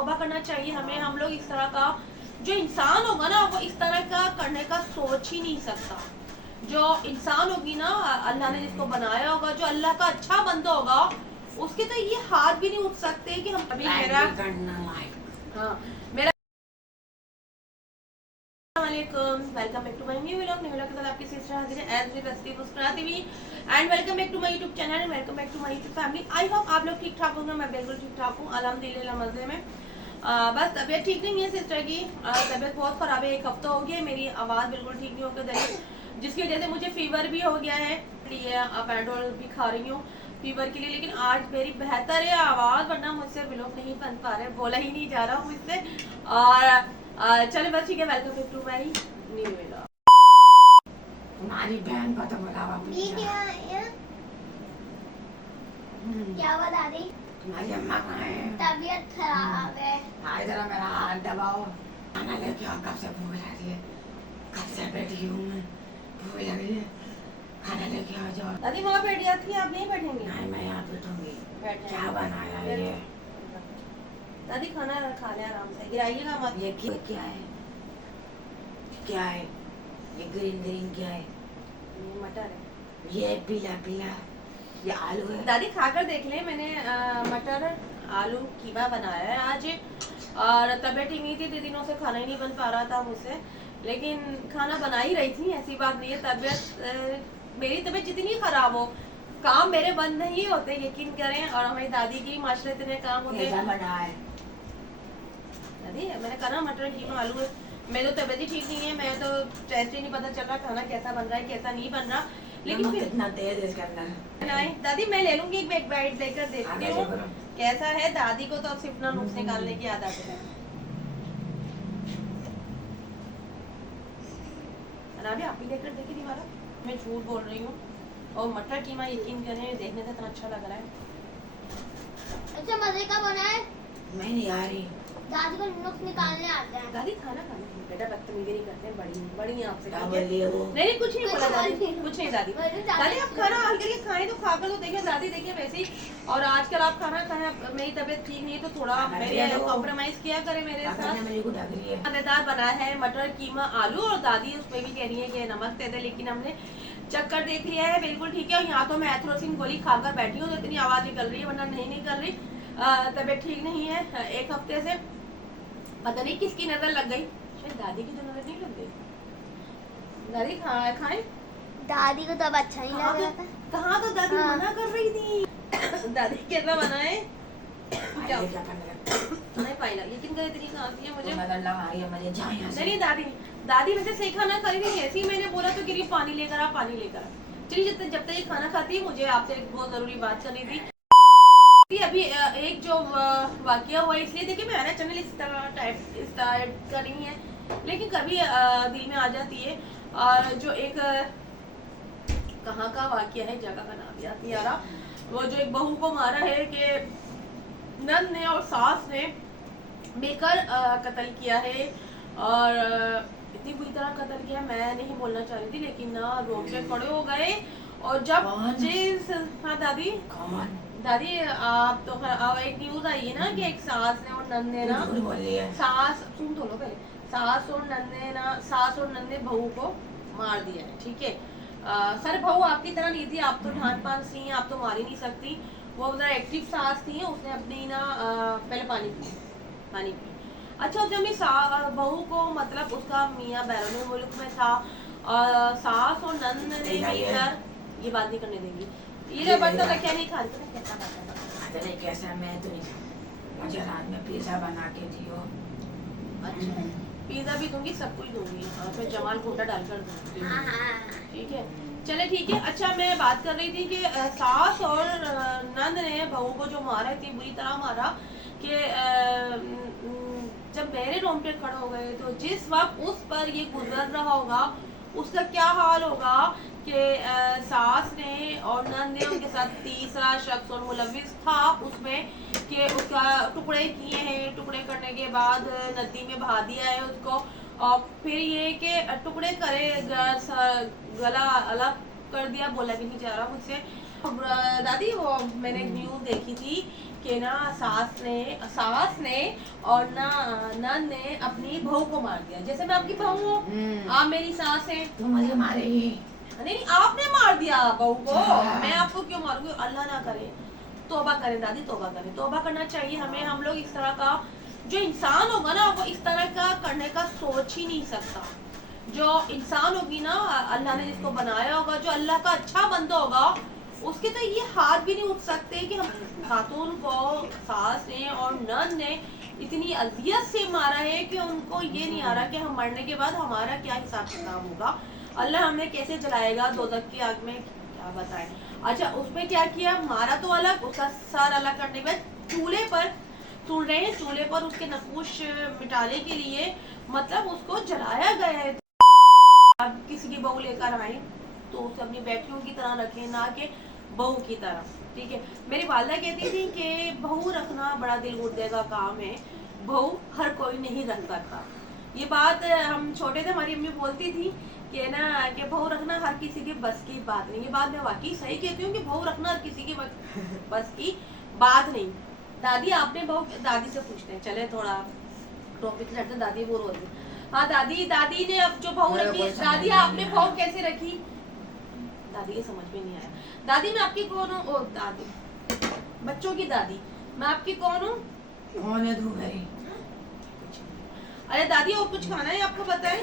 तौबा करना चाहिए हमें। हम लोग इस तरह का जो इंसान होगा ना वो इस तरह का करने का सोच ही नहीं सकता। जो इंसान होगी ना, अल्लाह ने जिसको बनाया होगा, जो अल्लाह का अच्छा बंदा होगा, उसके तो ये हाथ भी नहीं उठ सकते कि हम अभी मेरा हाँ मेरा welcome back to my new vlog. New vlog के साथ आपकी सिस्टर हाजिर है एज वी रस्ती मुस्कुराती हुई। And welcome back to my YouTube channel and welcome back to my YouTube family. I hope आप लोग ठीक ठाक होंगे। मैं बिल्कुल ठीक ठाक हूँ अल्हम्दुलिल्लाह मज़े में। बस तबीयत ठीक नहीं है सिस्टर की। तबीयत बहुत ख़राब है। 1 हफ्ता हो गया मेरी आवाज़ बिल्कुल ठीक नहीं होकर दे, जिसकी वजह से मुझे फीवर भी हो गया है। पैराडोल भी खा रही हूँ फीवर के लिए, लेकिन आज मेरी बेहतर है आवाज़, वरना मुझसे व्लॉग नहीं बन पा रहे, बोला ही नहीं जा रहा मुझसे। और चले बस ठीक है, welcome back to my new vlog. तुम्हारी बहन को तो बुलावा क्या बता दी? तुम्हारी अम्मा कहाँ है? तबीयत खराब है। हाँ जरा मेरा हाथ दबाओ। खाना लेके आओ, कब से भूख लगी है, कब से बैठी हूँ मैं, भूख लगी है, खाना लेके आ जाओ। दादी वहाँ बैठ जाती है, आप नहीं बैठेंगे? नहीं मैं यहाँ बैठूंगी। बैठ क्या जाइए। बनाया है ये? दादी खाना खा ले आराम से, गिराइएगा मत। ये क्या है? क्या है ये? ग्रीन ग्रीन क्या है? ये मटर है। ये पीला पीला ये आलू है। दादी खाकर देख ले, मैंने मटर आलू कीमा बनाया है आज। और तबीयत ठीक नहीं थी, 2 दिनों से खाना ही नहीं बन पा रहा था मुझसे, लेकिन खाना बना ही रही थी, ऐसी बात नहीं है। मेरी तबीयत जितनी खराब हो, काम मेरे बंद नहीं होते, यकीन करें। और हमारी दादी की माशाल्लाह इतने काम होते हैं। बना है दादी मैंने कहा ना मटर कीमा आलू है। मेरी तो तबीयत ही ठीक नहीं है, मैं तो टेस्ट ही नहीं पता चल रहा खाना कैसा बन रहा है कैसा नहीं बन रहा, लेकिन फिर कितना तेज है इसके अंदर। नहीं दादी मैं ले लूंगी, एक बाइट लेकर देखती हूँ कैसा है। दादी को तो सिर्फ ना नुक्स निकालने की आदत है। राबी आप भी लेकर देखी थी हमारा, मैं झूठ बोल रही हूँ। और मटर कीमा यकीन करें देखने से इतना अच्छा लग रहा है। अच्छा मजे का बना है। मैं नहीं आ रही। दादी को नुक्स निकालने आते हैं। दादी खाना खाना बेटा, बदतमीजी नहीं करते, बड़ी बड़ी आपसे। क्या बोल रही है वो? नहीं कुछ नहीं बोला दादी, कुछ नहीं दादी। दादी दादी आप खाना हाल करके खाएं तो खाकर तो देखिए दादी, देखिए वैसे ही। और आजकल आप खाना खाएं, मेरी तबीयत ठीक नहीं है तो थोड़ा मेरे कॉम्प्रोमाइज किया करें मेरे साथ। मेरे को ढक रही है। मजेदार बना है मटर कीमा आलू, और दादी उसमें भी कह रही है कि नमक दे दे, लेकिन हमने चक्कर देख लिया है बिल्कुल ठीक है। और यहाँ तो मैं एथ्रोसिन गोली खाकर बैठी हूँ तो इतनी आवाज निकल रही है, वरना नहीं निकल रही। तबीयत ठीक नहीं है 1 हफ्ते से। पता नहीं किसकी नजर लग गई, शायद दादी की तो नजर नहीं लग गई। दादी खाए दादी को तो अब अच्छा नहीं लग रहा था। कहाँ तो दादी मना कर रही थी। दादी कैसा बना है? क्या करना नहीं पाइला, लेकिन कर इतनी खांसी है मुझे। मगर लगा रही है मुझे, जा यहाँ से। नहीं दादी, दादी वैसे सही खाना खा रही थी, ऐसे ही मैंने बोला तो कि पानी लेकर आ, पानी लेकर आ। चलिए जब तक ये खाना खाती है, मुझे आपसे एक बहुत जरूरी बात करनी थी। अभी एक जो वाकया हुआ, इसलिए देखिए मेरा चैनल इस तरह टाइप स्टार्ट कर रही है, लेकिन कभी दिल में आ जाती है। और जो एक कहाँ का वाकया है, जगह का नाम याद नहीं आ रहा, वो जो एक बहू को मारा है कि नंद ने और सास ने मिलकर कत्ल किया है। और इतनी बुरी तरह कत्ल किया, मैं नहीं बोलना चाह रही थी, लेकिन ना रोंगटे खड़े हो गए। और जब जिस हाँ दादी कौन? दादी आप तो अब एक न्यूज आई है ना कि एक सास ने और नंद ने ना, सास सुन तो लो पहले, सास और नंद ने बहू को मार दिया है, ठीक है। सर बहू आपकी तरह नहीं थी, आप तो ढान पान सी हैं, आप तो मार ही नहीं सकती। वो उधर एक्टिव सास थी, उसने अपनी ना पहले पानी पी। अच्छा जब मैं बहू को मतलब उसका मियाँ बैरून मुल्क में था, और सास और नंद ने मिलकर, ये बात नहीं करने देंगी, ये बर्तन क्या नहीं खा रही कैसा पता नहीं कैसा, मैं तो नहीं, मुझे रात में पिज्जा बना के दियो। अच्छा पिज्जा भी दूंगी, सब कुछ दूंगी, और फिर जमाल कोटा डालकर दूंगी, ठीक है। चले ठीक है। अच्छा मैं बात कर रही थी कि सास और नंद ने बहू को जो मारा, इतनी बुरी तरह मारा कि जब मेरे रोंगटे खड़े हो गए, तो जिस वक्त उस पर ये गुजर रहा होगा उसका क्या हाल होगा कि सास ने और नंद ने उनके साथ तीसरा शख्स और मुलविस था उसमें, कि उसका टुकड़े किए हैं, टुकड़े करने के बाद नदी में बहा दिया है उसको। और फिर ये कि टुकड़े करे गला अलग कर दिया, बोला भी नहीं जा रहा मुझसे। दादी वो मैंने न्यूज देखी थी कि ना सास ने और ना नन ने अपनी बहू को मार दिया। जैसे मैं आपकी बहू हूँ, आप मेरी सास हैं। तू मुझे मारेगी? नहीं, आपने मार दिया बहू को, हाँ। मैं आपको क्यों मारूंगी? अल्लाह ना करे। तौबा करें दादी, तौबा करें, तौबा करना चाहिए हमें। हम लोग इस तरह का, जो इंसान होगा ना वो इस तरह का करने का सोच ही नहीं सकता। जो इंसान होगी ना, अल्लाह ने जिसको बनाया होगा, जो अल्लाह का अच्छा बंदा होगा, उसके तो ये हाथ भी नहीं उठ सकते कि हम खातून को सास ने और नन ने इतनी अजियत से मारा है कि उनको ये नहीं आ रहा कि हम मरने के बाद हमारा क्या हिसाब किताब होगा, अल्लाह हमें कैसे जलाएगा दोज़ख की आग में, क्या बताएं। अच्छा, उसमें क्या किया, मारा तो अलग, उसका सर अलग करने के बाद चूल्हे पर सुन रहे हैं, चूल्हे पर उसके नकुश मिटाने के लिए मतलब उसको जलाया गया है। अब किसी की बहू लेकर आए तो उसे अपनी बेटियों की तरह रखें, ना कि बहू की तरह, ठीक है। मेरी वालदा कहती थी कि बहू रखना बड़ा दिल गुर्दे का काम है, बहू हर कोई नहीं रख सकता। ये बात हम छोटे थे, हमारी अम्मी बोलती थी कि ना कि बहू रखना हर किसी की बस की बात नहीं। ये बात मैं वाकई सही कहती हूँ कि बहू रखना हर किसी की बस की बात नहीं। दादी आपने बहू, दादी से पूछते हैं, चले थोड़ा टॉपिक से हटते, दादी बोर होती है। हाँ दादी ने अब जो बहू रखी, दादी आपने बहू कैसे रखी? दादी के समझ में नहीं आया। दादी मैं आपकी कौन हूँ? ओ दादी, बच्चों की दादी, मैं आपकी कौन हूँ? कौन है तू मेरी? अरे दादी और कुछ खाना है आपको बताएं?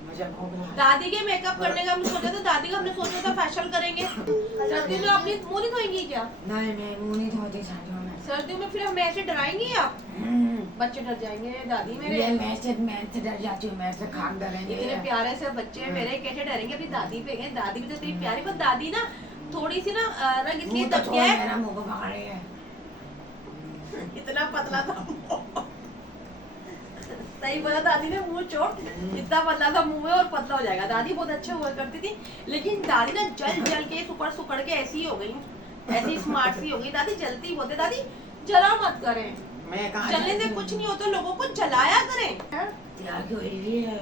मुझे भूख लगी। दादी के मेकअप करने का हमने सोचा था, दादी का हमने सोचा था फेशियल करेंगे। सर्दियों में अपनी मुंह नहीं धोएंगी क्या? नहीं, मैं मुंह नहीं धोती सर्दियों में। सर्दियों में फिर हमें ऐसे डराएंगी आप? बच्चे डर जाएंगे दादी मेरे। मैं से डर जाती हूँ, मैं से खाक डरेंगे। इतने प्यारे से बच्चे मेरे कैसे डरेंगे अपनी दादी पे? दादी भी तो इतनी प्यारी, पर दादी ना थोड़ी सी ना रंग इसलिए दब गया है, मेरा मुंह को पकड़ रही है। इतना पतला था। सही बोला दादी ने, मुंह चोट, इतना पतला था मुंह में और पतला हो जाएगा। दादी बहुत अच्छे हुआ करती थी, लेकिन दादी ना जल के सुकड़ के ऐसी हो गई, ऐसी स्मार्ट सी हो गई। दादी जलती बोलते, दादी जला मत करें, मैं कहाँ जलने से कुछ नहीं होता, लोगों को जलाया करें। तैयार क्यों हो रही है?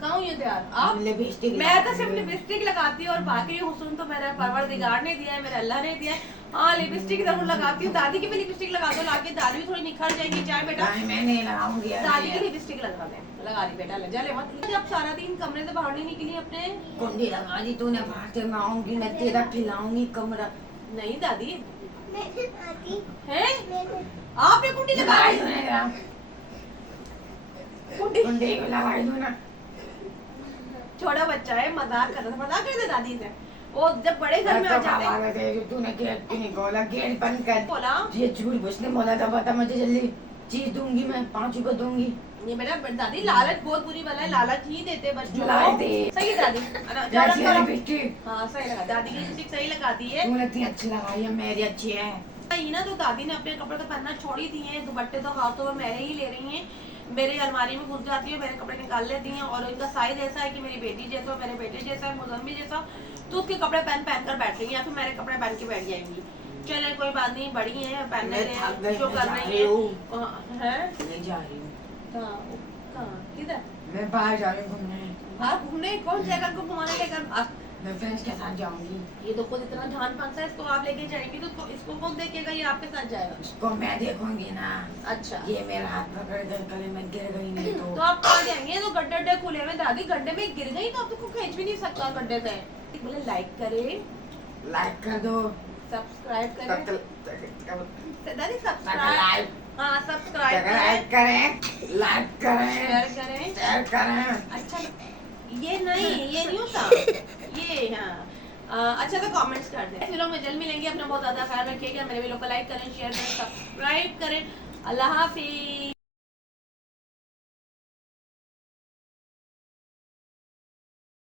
कहाँ हुई है तैयार आप? लिपस्टिक मैं तो सिर्फ लिपस्टिक लगाती हूँ और बाकी हुस्न तो मेरे परवरदिगार ने दिया है, मेरे अल्लाह ने दिया है। हाँ लिपस्टिक जरूर लगाती हूँ। दादी की भी लिपस्टिक लगा दो लाके, दादी भी थोड़ी निखर जाएगी। चाहे बेटा नहीं, मैं नहीं लगाऊंगी। दादी की लिपस्टिक लगा दे, लगा दी बेटा, जले मत। अब सारा दिन कमरे से बाहर नहीं निकली अपने? कुंडी लगा दी तूने, बाहर से मैं आऊंगी, मैं तेरा खिलाऊंगी कमरा। नहीं दादी मैंने आती है, मैंने आपने कुंडी लगाई? कुंडी लगाई दो ना। छोटा बच्चा है, मजाक कर रहा था, मजाक कर दे दादी से। वो जब बड़े घर में आ जाते हैं, तूने गेट क्यों नहीं खोला? गेट बंद कर। बोला ये झूठ उसने बोला था, बता मुझे जल्दी चीज दूंगी, मैं 5 रुपए दूंगी। ये बेटा दादी लालच बहुत बुरी बला है, लालच ही देते बच्चों लाई को। दे। सही है दादी, जैसी है लिपस्टिक। हाँ सही लगा, दादी की लिपस्टिक सही लगाती है। तूने इतनी अच्छी लगाई है, मेरी अच्छी है। ही ना, तो दादी ने अपने कपड़े तो पहनना छोड़ ही दिए हैं, दुपट्टे तो हाथों में मेरे ही ले रही हैं। मेरे अलमारी में घुस जाती है, मेरे कपड़े निकाल लेती हैं, और इनका साइज ऐसा है कि मेरी बेटी जैसा, मेरे बेटे जैसा है, मुजम्मी जैसा, तो उसके कपड़े पहन कर बैठ रही है, या फिर मेरे कपड़े पहन के बैठ जाएंगी। चले कोई बात नहीं, बड़ी है, पहनने दें, जो कर रही है। नहीं जा रही हूँ। कहाँ किधर? मैं बाहर जा रही हूँ घूमने। बाहर घूमने? कौन जाएगा आपको घुमाने लेकर? मैं फ्रेंड्स के साथ जाऊंगी। ये तो खुद इतना ध्यान पाता है, इसको आप लेके जाएंगी तो इसको कौन देखेगा? ये आपके साथ जाएगा? इसको मैं देखूंगी ना। अच्छा, ये मेरा हाथ पकड़ कर कल मैं गिर गई नहीं तो तो। आप कहाँ जाएंगे? तो गड्ढे खुले हुए, दादी गड्ढे में गिर गई तो आपको खींच भी नहीं सकता गड्ढे से। बोले लाइक करें, लाइक कर दो, सब्सक्राइब करें। दादी लाइक सब्सक्राइब, हाँ सब्सक्राइब लाइक करें, करें, लाइक करें, शेयर करें। शेयर करें। अच्छा ये नहीं होता ये। हाँ अच्छा तो कमेंट्स कर दें। फिर में जल्द मिलेंगे, अपना बहुत ज़्यादा ख्याल रखिएगा। मेरे वीडियो को लाइक करें, शेयर करें, सब्सक्राइब करें। अल्लाह हाफिज़।